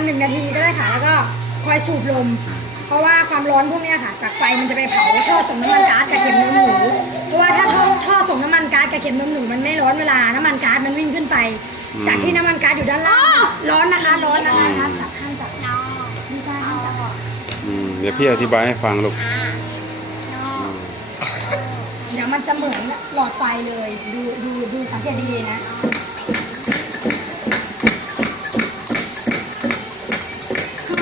ณหนึ่งนาทีก็ได้ค่ะ แล้วก็คอยสูบลม เพราะว่าความร้อนพวกเนี้ยค่ะ จากไฟมันจะไปเผาท่อส่งน้ำมันก๊าซกับเข็มน้ำหมูเพราะว่าถ้าท่อท่อส่งน้ำมันก๊าซกับเข็มน้ำหมูมันไม่ร้อนเวลา น้ำมันก๊าซมันวิ่งขึ้นไป จากที่น้ำมันก๊าซอยู่ด้านล่างร้อนนะคะ ร้อนนะคะครับจับข้างจับน้องดีค่ะเอาออกอืมเดี๋ยวพี่อธิบายให้ฟังลูกอ่าน้องเดี๋ยวมันจะเหมือนหลอดไฟเลย ดูดูดูสังเกตดีๆนะ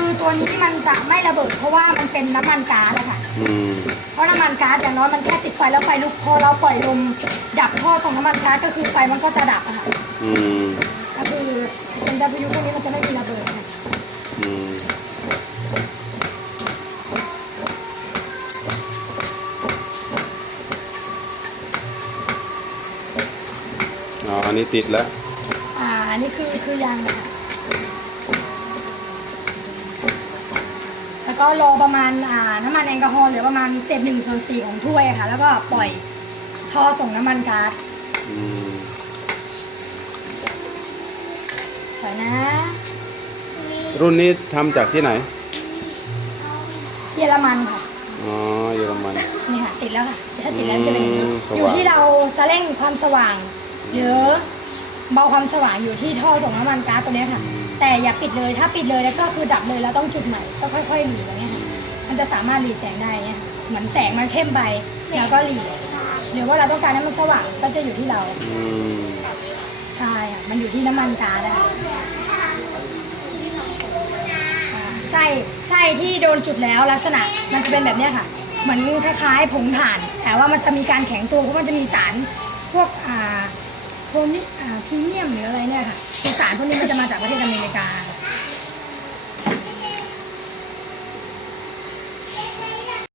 คือตัวนี้มันจะไม่ระเบิดเพราะว่ามันเป็นน้ำมันก๊าซอะค่ะ อืมเพราะน้ำมันก๊าซอย่างน้อยมันแค่ติดไฟแล้วไฟลุกพอเราปล่อยลมดับท่อส่งน้ำมันก๊าซก็คือไฟมันก็จะดับอะค่ะ อืมก็คือเป็น W พวกนี้มันจะไม่มีระเบิดค่ะอืมอ๋ออันนี้ติดแล้ว อ่าอันนี้คือคือยางนะคะแล้ว ก็รอประมาณอ่าน้ำมันแอลกอฮอล์เหลือประมาณเศษหนึ่งส่วนสี่ของถ้วยค่ะ แล้วก็ปล่อยท่อส่งน้ำมันก๊าซอืมสวยนะรุ่นนี้ทำจากที่ไหน เยอรมันค่ะ อ๋อ เยอรมัน นี่ค่ะ ติดแล้วค่ะถ้าติดแล้วจะเป็นอย่างนี้อืมสอยู่ว่างที่เราจะเร่งความสว่างหรือเบาความสว่างอยู่ที่ท่อส่งน้ำมันก๊าซตัวเนี้ยค่ะ แต่อย่าปิดเลยถ้าปิดเลยแล้วก็คือดับเลยแล้วต้องจุดใหม่ก็ค่อยๆหลีอย่างเงี้ยค่ะมันจะสามารถหลีแสงได้เนี่ยค่ะเหมือนแสงมันเข้มไปแล้วก็หลีหรือว่าเราต้องการให้มันสว่างก็จะอยู่ที่เราอืมใช่ค่ะมันอยู่ที่น้ำมันก๊าซอะอ่าไส้ไส้ที่โดนจุดแล้วลักษณะมันจะเป็นแบบเนี้ยค่ะเหมือนคล้ายๆผงถ่าน แต่ว่ามันจะมีการแข็งตัวเพราะมันจะมีสารพวกอ่าโพรมิอ่าพรีเมียมหรืออะไรเนี่ยค่ะคือสารพวก นี้มันจะมาจากประเทศอเมริกา